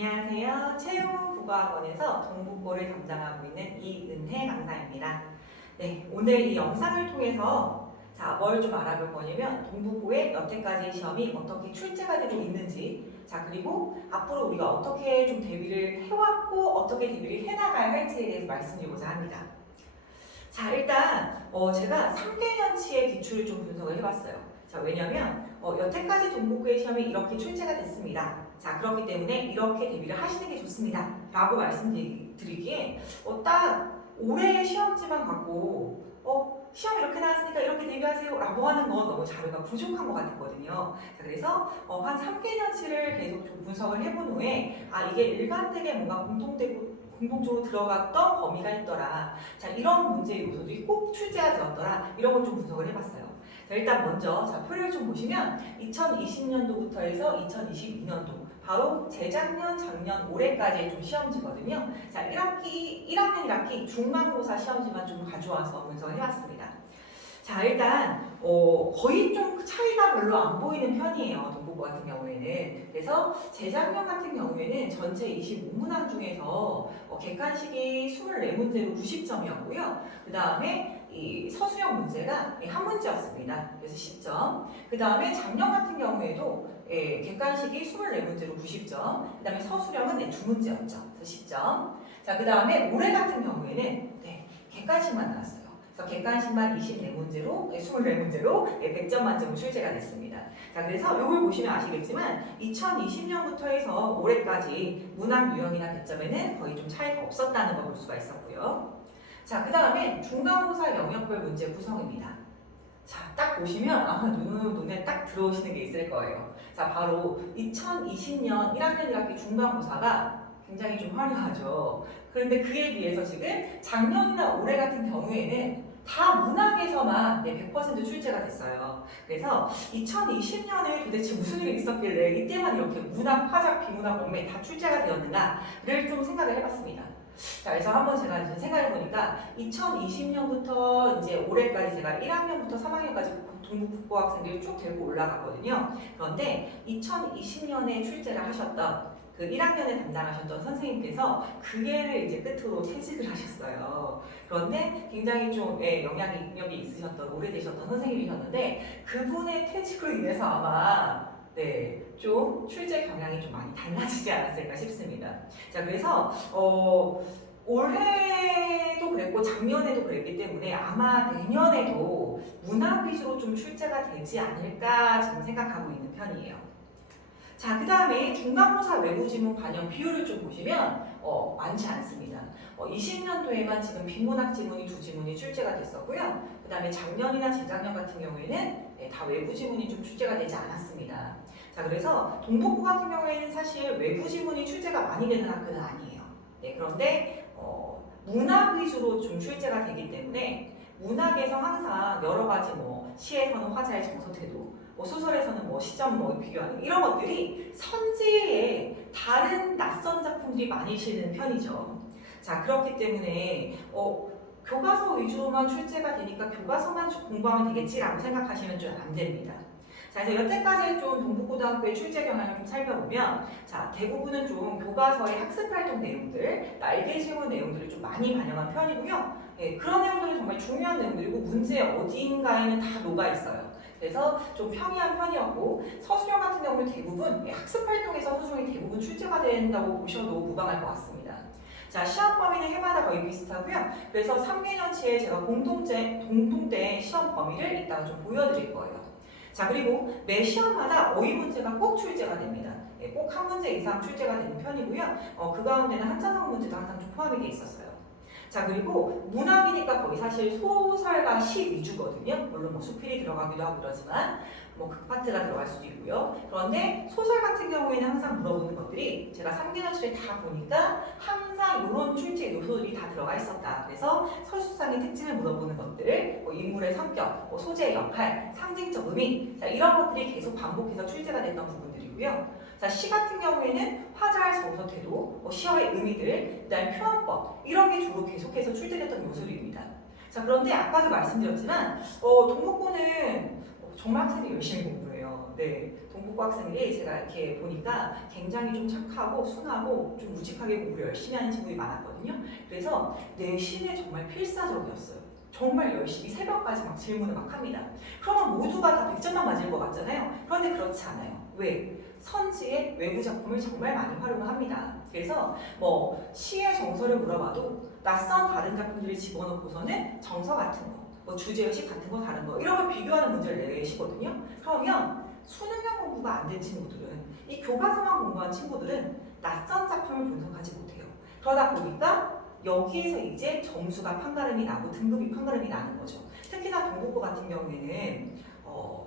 안녕하세요. 채용국어학원에서 동국고를 담당하고 있는 이은혜 강사입니다. 네, 오늘 이 영상을 통해서 뭘 좀 알아볼 거냐면 동국고의 여태까지 시험이 어떻게 출제가 되고 있는지, 그리고 앞으로 우리가 어떻게 좀 대비를 해왔고 어떻게 대비를 해나가야 할지에 대해서 말씀드리고자 합니다. 일단 제가 3개년치의 기출을 좀 분석을 해봤어요. 왜냐면 여태까지 동국고의 시험이 이렇게 출제가 됐습니다. 그렇기 때문에 이렇게 대비를 하시는 게 좋습니다. 라고 말씀드리기에 딱 올해의 시험지만 갖고 시험 이렇게 나왔으니까 이렇게 대비하세요 라고 하는 건 너무 자료가 부족한 것 같았거든요. 그래서 한 3개년치를 계속 좀 분석을 해본 후에 이게 일관되게 뭔가 공통적으로 들어갔던 범위가 있더라. 이런 문제 요소들이 꼭 출제가 되었더라. 이런 걸 좀 분석을 해봤어요. 일단 먼저 표를 좀 보시면 2020년도부터 해서 2022년도 바로 재작년, 작년, 올해까지의 좀 시험지거든요. 1학년 1학기 중간고사 시험지만 좀 가져와서 분석해봤습니다. 일단 거의 좀 차이가 별로 안 보이는 편이에요. 동국고 같은 경우에는. 그래서 재작년 같은 경우에는 전체 25문항 중에서 객관식이 24문제로 90점이었고요. 그 다음에 이 서술형 문제가 한 문제였습니다. 그래서 10점. 그 다음에 작년 같은 경우에도 객관식이 24문제로 90점. 그 다음에 서술형은 2문제였죠. 그래서 10점. 그 다음에 올해 같은 경우에는 객관식만 나왔어요. 그래서 객관식만 24문제로 100점 만점으로 출제가 됐습니다. 그래서 이걸 보시면 아시겠지만 2020년부터 해서 올해까지 문항 유형이나 배점에는 거의 좀 차이가 없었다는 걸 볼 수가 있었고요. 그 다음에 중간고사 영역별 문제 구성입니다. 딱 보시면 아마 눈에 딱 들어오시는 게 있을 거예요. 바로 2020년 1학년 1학기 중간고사가 굉장히 좀 화려하죠. 그런데 그에 비해서 지금 작년이나 올해 같은 경우에는 다 문학에서만 100% 출제가 됐어요. 그래서 2020년에 도대체 무슨 일이 있었길래 이때만 이렇게 문학, 화작, 비문학, 엉매 다 출제가 되었는가를 좀 생각을 해봤습니다. 그래서 한번 제가 이제 생각해보니까 2020년부터 이제 올해까지 제가 1학년부터 3학년까지 동국고 학생들이 쭉 데리고 올라갔거든요. 그런데 2020년에 출제를 하셨던 그 1학년에 담당하셨던 선생님께서 그 해를 이제 끝으로 퇴직을 하셨어요. 그런데 굉장히 좀 영향력이 있으셨던 오래되셨던 선생님이셨는데 그분의 퇴직으로 인해서 아마 좀 출제 경향이 좀 많이 달라지지 않았을까 싶습니다. 그래서 올해도 그랬고 작년에도 그랬기 때문에 아마 내년에도 문학 위주로 좀 출제가 되지 않을까 지금 생각하고 있는 편이에요. 그 다음에 중간고사 외부지문 반영 비율을 좀 보시면 많지 않습니다. 20년도에만 지금 비문학 지문이 2지문이 출제가 됐었고요. 그 다음에 작년이나 재작년 같은 경우에는 다 외부 지문이 좀 출제가 되지 않았습니다. 그래서 동국고 같은 경우에는 사실 외부 지문이 출제가 많이 되는 학교는 아니에요. 그런데 문학 위주로 좀 출제가 되기 때문에 문학에서 항상 여러 가지 시에서는 화자의 정서 태도, 소설에서는 시점 비교하는 이런 것들이 선지에 다른 낯선 작품들이 많이 실리는 편이죠. 그렇기 때문에 교과서 위주로만 출제가 되니까 교과서만 공부하면 되겠지라고 생각하시면 좀 안 됩니다. 그래서 여태까지 좀 동국고등학교의 출제 경향을 좀 살펴보면 대부분은 좀 교과서의 학습활동 내용들, 날개 질문 내용들을 좀 많이 반영한 편이고요. 그런 내용들은 정말 중요한 내용들이고 문제 어디인가에는 다 녹아있어요. 그래서 좀 평이한 편이었고 서술형 같은 경우는 대부분 학습활동에서 서술형이 대부분 출제가 된다고 보셔도 무방할 것 같습니다. 시험 범위는 해마다 거의 비슷하고요. 그래서 3개년치에 제가 공통된 시험 범위를 이따가 좀 보여드릴 거예요. 그리고 매 시험마다 어휘 문제가 꼭 출제가 됩니다. 꼭 한 문제 이상 출제가 되는 편이고요. 그 가운데는 한자성 문제도 항상 좀 포함이 돼 있었어요. 그리고 문학이니까 거의 사실 소설과 시 위주거든요. 물론 수필이 들어가기도 하고 그러지만 극파트가 들어갈 수도 있고요. 그런데 소설 같은 경우에는 항상 물어보는 것들이 제가 3개년치를 다 보니까 항상 이런 출제 요소들이 다 들어가 있었다. 그래서 서술상의 특징을 물어보는 것들, 인물의 성격, 소재의 역할, 상징적 의미 이런 것들이 계속 반복해서 출제가 됐던 부분들이고요. 시 같은 경우에는 화자의 정서 태도, 시어의 의미들, 그다음에 표현법 이런 게 주로 계속해서 출제됐던 요소들입니다. 그런데 아까도 말씀드렸지만 동국고는 정말 학생들이 열심히 공부해요. 학생이에요. 네, 동북고 학생들이 제가 이렇게 보니까 굉장히 좀 착하고 순하고 좀 우직하게 공부를 열심히 하는 친구들이 많았거든요. 그래서 내신에 정말 필사적이었어요. 정말 열심히 새벽까지 막 질문을 막 합니다. 그러면 모두가 다 100점만 맞을 것 같잖아요. 그런데 그렇지 않아요. 왜? 선지의 외부 작품을 정말 많이 활용을 합니다. 그래서 뭐 시의 정서를 물어봐도 낯선 다른 작품들을 집어넣고서는 정서 같은 거, 뭐 주제의식 같은 거 다른 거 이런 걸 비교하는 문제를 내시거든요. 그러면 수능형 공부가 안 된 친구들은 이 교과서만 공부한 친구들은 낯선 작품을 분석하지 못해요. 그러다 보니까 여기에서 이제 점수가 판가름이 나고 등급이 판가름이 나는 거죠. 특히나 동국고 같은 경우에는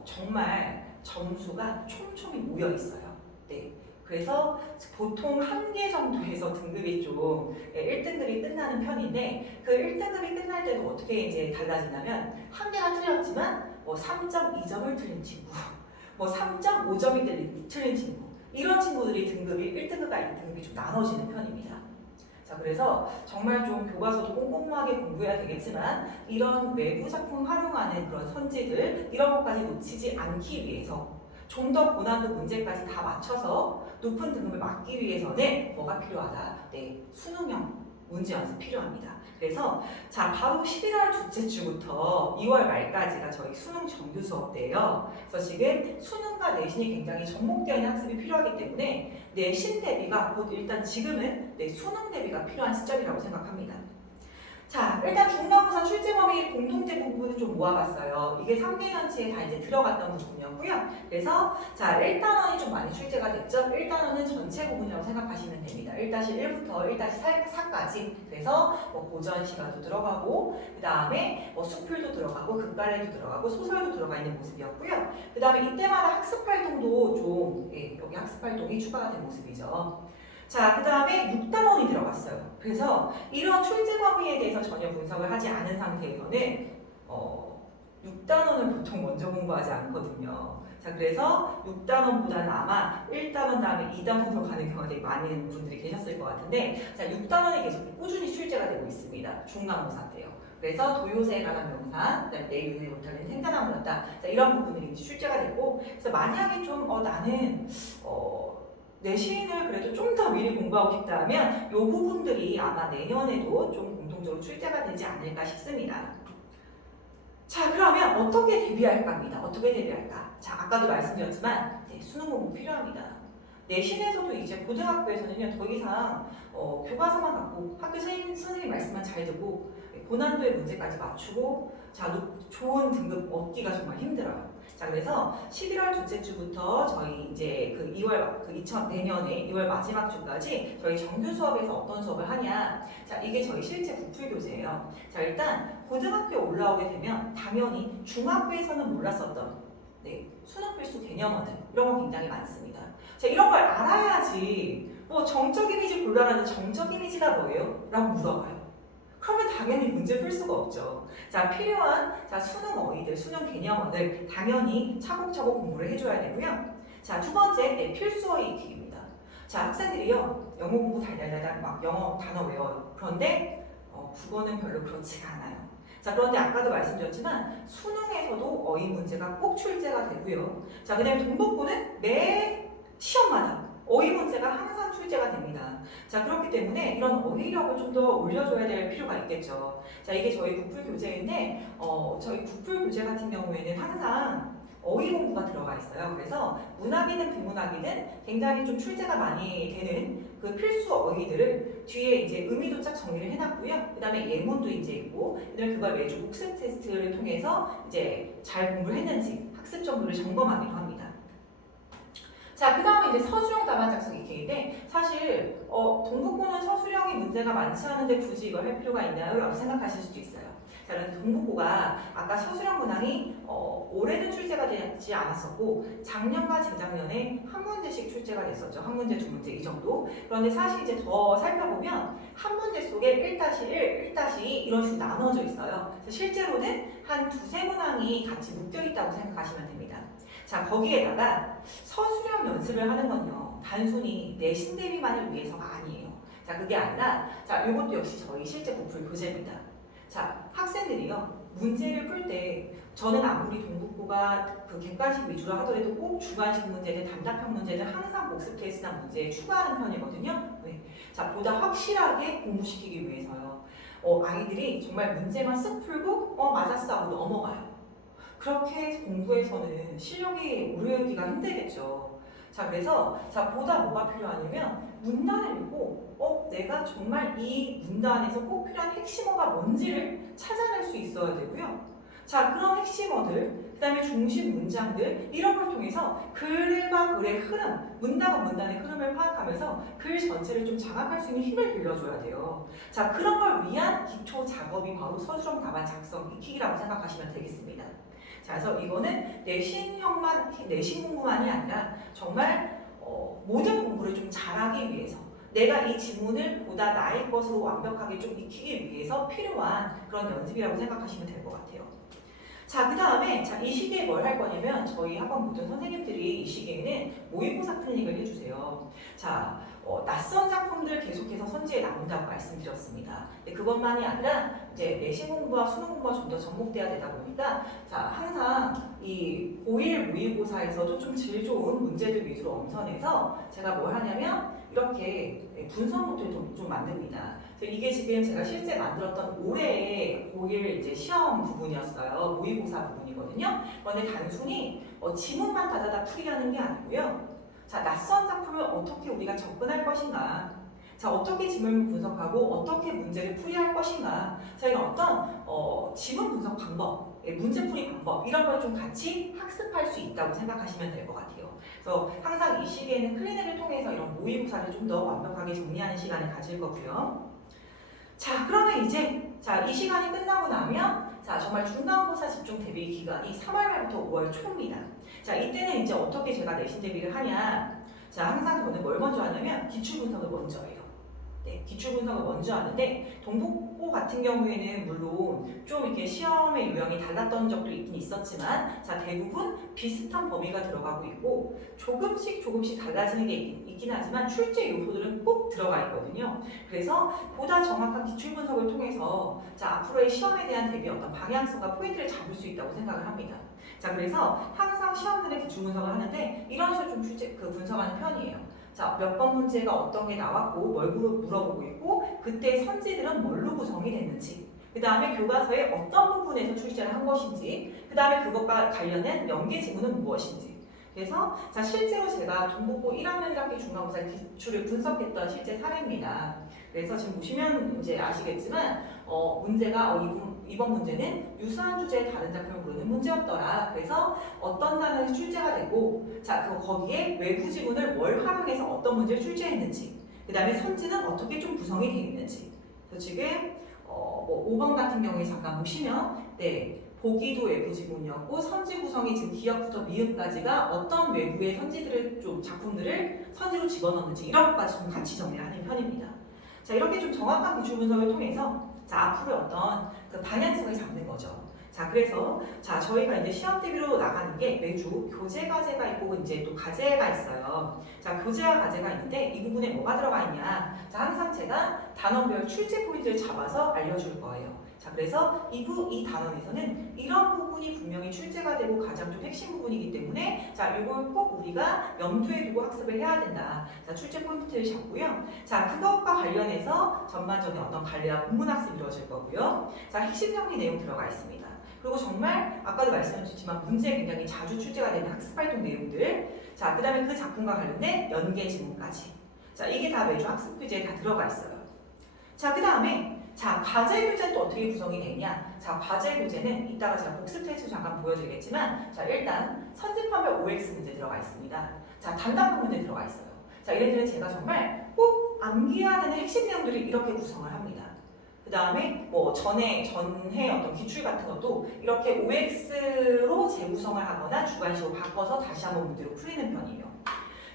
정말 점수가 촘촘히 모여 있어요. 네. 그래서 보통 한 개 정도에서 등급이 좀 1등급이 끝나는 편인데 그 1등급이 끝날 때도 어떻게 이제 달라지냐면 한 개가 틀렸지만 뭐 3.2점을 틀린 친구, 뭐 3.5점이 틀린 친구 이런 친구들이 등급이 1등급과 2등급이 좀 나눠지는 편입니다. 자, 그래서 정말 좀 교과서도 꼼꼼하게 공부해야 되겠지만 이런 외부 작품 활용하는 그런 선지들 이런 것까지 놓치지 않기 위해서 좀 더 고난도 문제까지 다 맞춰서 높은 등급을 맞기 위해서는 뭐가 필요하다? 네, 수능형 문제 연습 필요합니다. 그래서 자 바로 11월 둘째 주부터 2월 말까지가 저희 수능 정규 수업대예요. 그래서 지금 수능과 내신이 굉장히 접목되어 있는 학습이 필요하기 때문에 내신 대비가 곧 일단 지금은 수능 대비가 필요한 시점이라고 생각합니다. 자, 일단 중간고사 출제 범위 공통된 부분을 좀 모아봤어요. 이게 3개년치에 다 이제 들어갔던 부분이었고요. 그래서 자, 1단원이 좀 많이 출제가 됐죠. 1단원은 전체 부분이라고 생각하시면 됩니다. 1-1부터 1-4까지. 그래서 뭐 고전 시가도 들어가고, 그 다음에 뭐 수풀도 들어가고, 극가래도 들어가고, 소설도 들어가 있는 모습이었고요. 그 다음에 이때마다 학습 활동도 좀 여기 학습 활동이 추가가 된 모습이죠. 자, 그 다음에 6단원이 들어갔어요. 그래서 이런 출제 범위에 대해서 전혀 분석을 하지 않은 상태에서는 6단원을 보통 먼저 공부하지 않거든요. 자, 그래서 6단원보다는 아마 1단원 다음에 2단원으로 가는 경우가 되게 많은 분들이 계셨을 것 같은데 자, 6단원이 계속 꾸준히 출제가 되고 있습니다. 중간고사 때요. 그래서 도요새에 관한 명사, 그다음에 내 유해 못하는 생산함을 얻다. 자, 이런 부분들이 이제 출제가 되고 그래서 만약에 좀 나는 내신을 그래도 좀 더 미리 공부하고 싶다면 이 부분들이 아마 내년에도 좀 공통적으로 출제가 되지 않을까 싶습니다. 자, 그러면 어떻게 대비할까 합니다. 어떻게 대비할까? 자, 아까도 말씀드렸지만 수능 공부 필요합니다. 내신에서도 이제 고등학교에서는요 더 이상 교과서만 갖고 학교 선생님 말씀만 잘 듣고 고난도의 문제까지 맞추고 자, 좋은 등급 얻기가 정말 힘들어요. 자, 그래서 11월 둘째 주부터 저희 이제 그 2월 내년에 2월 마지막 주까지 저희 정규 수업에서 어떤 수업을 하냐. 자, 이게 저희 실제 국풀 교재예요. 자, 일단 고등학교에 올라오게 되면 당연히 중학교에서는 몰랐었던 수능 필수 개념어들 이런 거 굉장히 많습니다. 자, 이런 걸 알아야지 뭐 정적 이미지 골라라는 정적 이미지가 뭐예요? 라고 물어봐요. 그러면 당연히 문제 풀 수가 없죠. 자, 필요한 수능 어휘들, 수능 개념어들 당연히 차곡차곡 공부를 해줘야 되고요. 자, 두 번째 필수 어휘 익히기입니다. 자, 학생들이요 영어 공부 달달달달 막 영어 단어 외워요. 그런데 국어는 별로 그렇지가 않아요. 자, 그런데 아까도 말씀드렸지만 수능에서도 어휘 문제가 꼭 출제가 되고요. 자, 그 다음에 동북고는 매 시험마다 어휘 문제가 항상 출제가 됩니다. 자, 그렇기 때문에 이런 어휘력을 좀 더 올려줘야 될 필요가 있겠죠. 자, 이게 저희 국풀 교재인데 저희 국풀 교재 같은 경우에는 항상 어휘 공부가 들어가 있어요. 그래서 문학이든 비문학이든 굉장히 좀 출제가 많이 되는 그 필수 어휘들을 뒤에 이제 의미도 쫙 정리를 해놨고요. 그 다음에 예문도 이제 있고, 그 다음에 그걸 매주 복습 테스트를 통해서 이제 잘 공부를 했는지 학습 정도를 점검하기도 합니다. 자, 그 다음에 이제 서술형 답안 작성 익히기인데 사실 동북고는 서술형이 문제가 많지 않은데 굳이 이걸 할 필요가 있나요? 라고 생각하실 수도 있어요. 자, 그런데 동북고가 아까 서술형 문항이 올해는 출제가 되지 않았었고 작년과 재작년에 한 문제씩 출제가 됐었죠. 한 문제, 두 문제 이 정도. 그런데 사실 이제 더 살펴보면 한 문제 속에 1-1, 1-2 이런 식으로 나눠져 있어요. 실제로는 한 두세 문항이 같이 묶여 있다고 생각하시면 됩니다. 자, 거기에다가 서술형 연습을 하는 건요 단순히 내신 대비만을 위해서가 아니에요. 자, 그게 아니라 자, 이것도 역시 저희 실제 국풀 교재입니다. 자, 학생들이요 문제를 풀 때 저는 아무리 동국고가 그 객관식 위주로 하더라도 꼭 주관식 문제들, 단답형 문제들 항상 복습 테스트나 문제에 추가하는 편이거든요. 왜? 자, 보다 확실하게 공부시키기 위해서요. 아이들이 정말 문제만 쓱 풀고 맞았어 하고 넘어가요. 그렇게 공부에서는 실력이 오르기가 힘들겠죠. 자, 그래서 보다 뭐가 필요하냐면 문단을 읽고 내가 정말 이 문단에서 꼭 필요한 핵심어가 뭔지를 찾아낼 수 있어야 되고요. 자, 그런 핵심어들, 그 다음에 중심 문장들 이런 걸 통해서 글과 글의 흐름, 문단과 문단의 흐름을 파악하면서 글 전체를 좀 장악할 수 있는 힘을 길러줘야 돼요. 자, 그런 걸 위한 기초 작업이 바로 서술형 답안 작성 익히기라고 생각하시면 되겠습니다. 자, 그래서 이거는 내신 공부만이 아니라 정말 모든 공부를 좀 잘하기 위해서 내가 이 지문을 보다 나의 것으로 완벽하게 좀 익히기 위해서 필요한 그런 연습이라고 생각하시면 될 것 같아요. 자, 그 다음에 이 시기에 뭘 할 거냐면 저희 학원 모든 선생님들이 이 시기에는 모의고사 클리닉을 해주세요. 자, 낯선 작품들 계속해서 선지에 나온다고 말씀드렸습니다. 그것만이 아니라 이제 내신 공부와 수능 공부가 좀 더 접목돼야 되다 보니까 항상 이 고1 모의고사에서도 좀 질 좋은 문제들 위주로 엄선해서 제가 뭘 하냐면 이렇게 분석 노트를 좀 만듭니다. 이게 지금 제가 실제 만들었던 올해의 고1 이제 시험 부분이었어요. 모의고사 부분이거든요. 그런데 단순히 지문만 다다다 풀이하는 게 아니고요. 자, 낯선 작품을 어떻게 우리가 접근할 것인가? 자, 어떻게 지문을 분석하고 어떻게 문제를 풀이할 것인가? 저희가 어떤 지문 분석 방법, 문제풀이 방법 이런 걸 좀 같이 학습할 수 있다고 생각하시면 될 것 같아요. 그래서 항상 이 시기에는 클리닉을 통해서 이런 모의고사를 좀 더 완벽하게 정리하는 시간을 가질 거고요. 자, 그러면 이제 이 시간이 끝나고 나면 정말 중간고사 집중 대비 기간이 3월 말부터 5월 초입니다. 자, 이때는 이제 어떻게 제가 내신 대비를 하냐? 자, 항상 저는 뭘 먼저 하냐면 기출 분석을 먼저 해요. 네, 기출 분석을 먼저 하는데 동국고 같은 경우에는 물론 좀 이렇게 시험의 유형이 달랐던 적도 있긴 있었지만 대부분 비슷한 범위가 들어가고 있고 조금씩 달라지는 게 있긴 하지만 출제 요소들은 꼭 들어가 있거든요. 그래서 보다 정확한 기출 분석을 통해서 앞으로의 시험에 대한 대비 어떤 방향성과 포인트를 잡을 수 있다고 생각을 합니다. 자, 그래서 항상 시험들의 기출 분석을 하는데 이런 식으로 좀 분석하는 편이에요. 자, 몇 번 문제가 어떤 게 나왔고 뭘 물어보고 있고 그때 선지들은 뭘로 구성이 됐는지 그 다음에 교과서의 어떤 부분에서 출제를 한 것인지 그 다음에 그것과 관련된 연계 지문은 무엇인지 그래서 실제로 제가 동국고 1학년 1학기 중간고사 기출을 분석했던 실제 사례입니다. 그래서 지금 보시면 이제 아시겠지만 문제가 이번 문제는 유사한 주제의 다른 작품을 고르는 문제였더라. 그래서 어떤 단어에서 출제가 되고 거기에 외부 지문을 뭘 활용해서 어떤 문제를 출제했는지 그 다음에 선지는 어떻게 좀 구성이 되어 있는지 그래서 지금 5번 같은 경우에 잠깐 보시면 보기도 외부 지문이었고 선지 구성이 지금 기역부터 미음까지가 어떤 외부의 선지들을 좀 작품들을 선지로 집어넣는지 이런 것까지 좀 같이 정리를 하는 편입니다. 자, 이렇게 좀 정확한 기출 분석을 통해서 앞으로의 어떤 그 방향성을 잡는 거죠. 자, 그래서 저희가 이제 시험 대비로 나가는 게 매주 교재 과제가 있고 이제 또 과제가 있어요. 자, 교재와 과제가 있는데 이 부분에 뭐가 들어가 있냐? 항상 제가 단원별 출제 포인트를 잡아서 알려줄 거예요. 자, 그래서 이 단원에서는 이런 부분이 분명히 출제가 되고 가장 좀 핵심 부분이기 때문에 이걸 꼭 우리가 염두에 두고 학습을 해야 된다. 자, 출제 포인트를 잡고요. 자, 그것과 관련해서 전반적인 어떤 관리와 본문 학습이 이루어질 거고요. 자, 핵심 정리 내용 들어가 있습니다. 그리고 정말 아까도 말씀드렸지만 문제에 굉장히 자주 출제가 되는 학습활동 내용들 자, 그 다음에 그 작품과 관련된 연계 지문까지 자, 이게 다 매주 학습 퀴즈에 다 들어가 있어요. 자, 그 다음에 과제 교재는 또 어떻게 구성이 되냐? 과제 교재는 이따가 제가 복습 테스트 잠깐 보여드리겠지만 일단 선집하면 OX 문제 들어가 있습니다. 단답형 문제 들어가 있어요. 얘네들은 제가 정말 꼭 암기해야 되는 핵심 내용들을 이렇게 구성을 합니다. 그 다음에 전해 어떤 기출 같은 것도 이렇게 OX로 재구성을 하거나 주관식으로 바꿔서 다시 한번 문제로 풀리는 편이에요.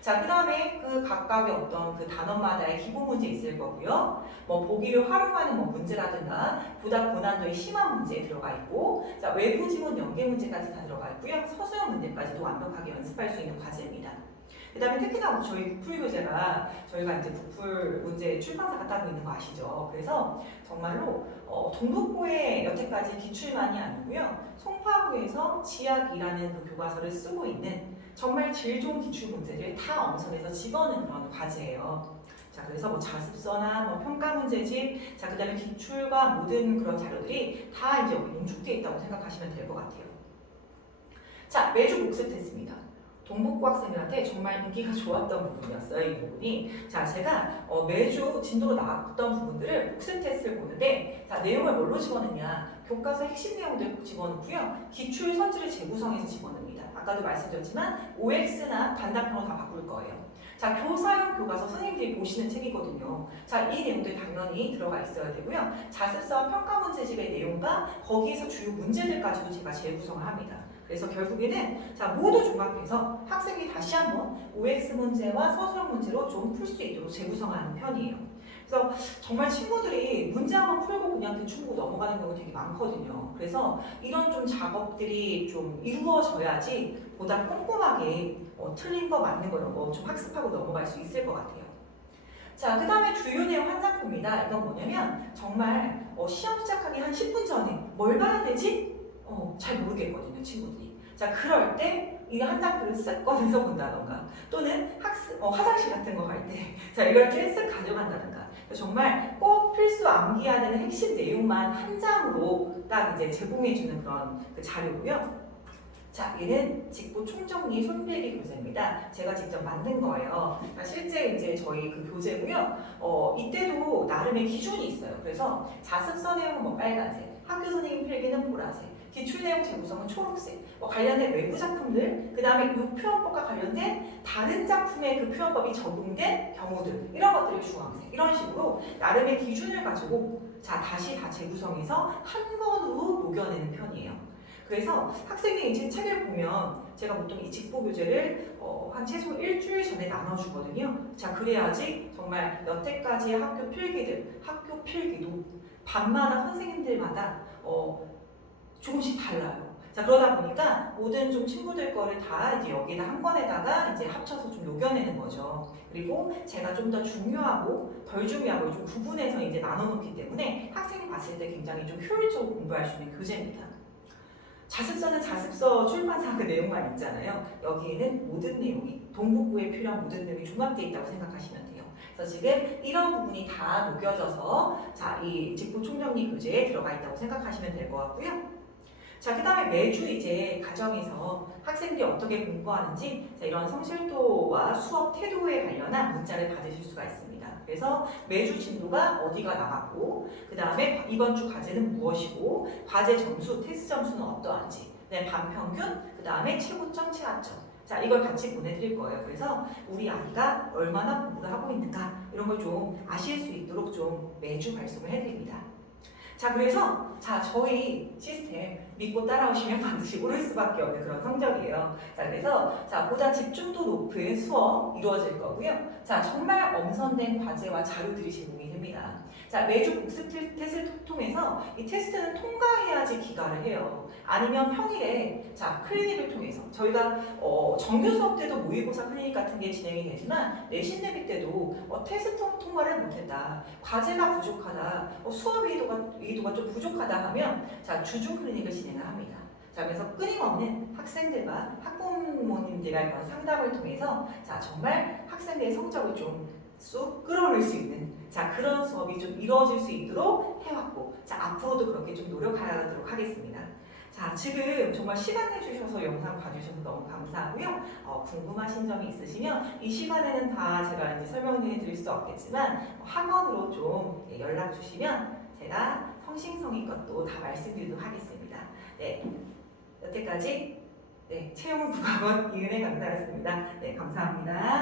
자, 그 다음에 그 각각의 어떤 그 단원마다의 기본 문제 있을 거고요. 보기를 활용하는 문제라든가 보다 고난도의 심한 문제에 들어가 있고 외부 지문 연계 문제까지 다 들어가 있고요. 서술형 문제까지도 완벽하게 연습할 수 있는 과제입니다. 그 다음에 특히나 뭐 저희 부풀 교재가 저희가 이제 부풀 문제 출판사가 따로 있는 거 아시죠? 그래서 정말로 동북고의 여태까지 기출만이 아니고요. 송파구에서 지학이라는 그 교과서를 쓰고 있는 정말 질 좋은 기출 문제를 다 엄선해서 집어넣은 그런 과제예요. 자, 그래서 뭐 자습서나 뭐 평가 문제집, 자, 그 다음에 기출과 모든 그런 자료들이 다 이제 여기 농축되어 있다고 생각하시면 될 것 같아요. 자, 매주 복습 테스트입니다. 동북고 학생들한테 정말 인기가 좋았던 부분이었어요, 이 부분이. 자, 제가 매주 진도로 나왔던 부분들을 복습 테스트를 보는데, 자, 내용을 뭘로 집어넣냐? 교과서 핵심 내용들 집어넣고요. 기출 선지를 재구성해서 집어넣습니다. 아까도 말씀드렸지만 OX나 단답형으로 다 바꿀 거예요. 자, 교사용 교과서 선생님들이 보시는 책이거든요. 자, 이 내용들 당연히 들어가 있어야 되고요. 자습서와 평가 문제집의 내용과 거기에서 주요 문제들까지도 제가 재구성을 합니다. 그래서 결국에는 자, 모두 종합해서 학생이 다시 한번 OX 문제와 서술형 문제로 좀 풀 수 있도록 재구성하는 편이에요. 그래서 정말 친구들이 문제 한번 풀고 그냥 대충 보고 넘어가는 경우가 되게 많거든요. 그래서 이런 좀 작업들이 좀 이루어져야지 보다 꼼꼼하게 틀린 거 맞는 거 이런 거 좀 학습하고 넘어갈 수 있을 것 같아요. 자, 그 다음에 주요 내용 한 장표입니다. 이건 뭐냐면 정말 시험 시작하기 한 10분 전에 뭘 봐야 되지? 잘 모르겠거든요, 친구들이. 자, 그럴 때 이 한 장표를 쓱 꺼내서 본다던가 또는 화장실 같은 거 갈 때 자, 이렇게 쓱 가져간다던가 정말 꼭 필수 암기해야 되는 핵심 내용만 한 장으로 딱 이제 제공해주는 그런 그 자료고요. 자, 얘는 직보 총정리 손필기 교재입니다. 제가 직접 만든 거예요. 실제 이제 저희 그 교재고요. 이때도 나름의 기준이 있어요. 그래서 자습서 내용은 뭐 빨간색, 학교 선생님 필기는 보라색, 기출 내용 재구성은 초록색, 관련된 외부 작품들, 그 다음에 이 표현법과 관련된 다른 작품의 그 표현법이 적용된 경우들, 이런 것들이 주황색, 이런 식으로 나름의 기준을 가지고 자, 다시 다 재구성해서 한 권으로 녹여내는 편이에요. 그래서 학생이 이제 책을 보면 제가 보통 이 직보 교재를 한 최소 일주일 전에 나눠주거든요. 자, 그래야지 정말 여태까지의 학교 필기들, 학교 필기도 밤마다 선생님들마다 조금씩 달라요. 자, 그러다 보니까 모든 좀 친구들 거를 다 이제 여기다 한 권에다가 이제 합쳐서 좀 녹여내는 거죠. 그리고 제가 좀 더 중요하고 덜 중요하고 좀 구분해서 이제 나눠놓기 때문에 학생이 봤을 때 굉장히 좀 효율적으로 공부할 수 있는 교재입니다. 자습서는 자습서 출판사 그 내용만 있잖아요. 여기에는 모든 내용이 동북구에 필요한 모든 내용이 종합되어 있다고 생각하시면 돼요. 그래서 지금 이런 부분이 다 녹여져서 자, 이 직보 총정리 교재에 들어가 있다고 생각하시면 될 것 같고요. 자, 그 다음에 매주 이제 가정에서 학생들이 어떻게 공부하는지 자, 이런 성실도와 수업 태도에 관련한 문자를 받으실 수가 있습니다. 그래서 매주 진도가 어디가 나갔고 그 다음에 이번 주 과제는 무엇이고 과제 점수, 테스트 점수는 어떠한지 반평균, 그 다음에 최고점, 최하점 자, 이걸 같이 보내드릴 거예요. 그래서 우리 아이가 얼마나 공부를 하고 있는가 이런 걸 좀 아실 수 있도록 좀 매주 발송을 해드립니다. 자, 그래서 자, 저희 시스템 믿고 따라오시면 반드시 오를 수밖에 없는 그런 성적이에요. 자, 그래서 자, 보다 집중도 높은 수업 이루어질 거고요. 자, 정말 엄선된 과제와 자료들이 제공이 됩니다. 자, 매주 복습 테스트를 통해서 이 테스트는 통과해야지 기가를 해요. 아니면 평일에 자, 클리닉을 통해서 저희가 정규 수업 때도 모의고사 클리닉 같은 게 진행이 되지만 내신 대비 때도 테스트 통과를 못했다, 과제가 부족하다, 수업 이해도가 좀 부족하다 하면 자, 주중 클리닉을 진행을 합니다. 자, 그래서 끊임없는 학생들과 학부모님들과의 그런 상담을 통해서 자, 정말 학생들의 성적을 좀 쑥 끌어올릴 수 있는 자, 그런 수업이 좀 이루어질 수 있도록 해왔고 자, 앞으로도 그렇게 좀 노력하도록 하겠습니다. 자, 지금 정말 시간 내주셔서 영상 봐주셔서 너무 감사하고요. 궁금하신 점이 있으시면 이 시간에는 다 제가 이제 설명해 드릴 수 없겠지만 학원으로 좀 연락 주시면 제가 성심성의껏 또 다 말씀드리도록 하겠습니다. 네, 여태까지 채용국악원 이은혜 강사였습니다. 네, 감사합니다.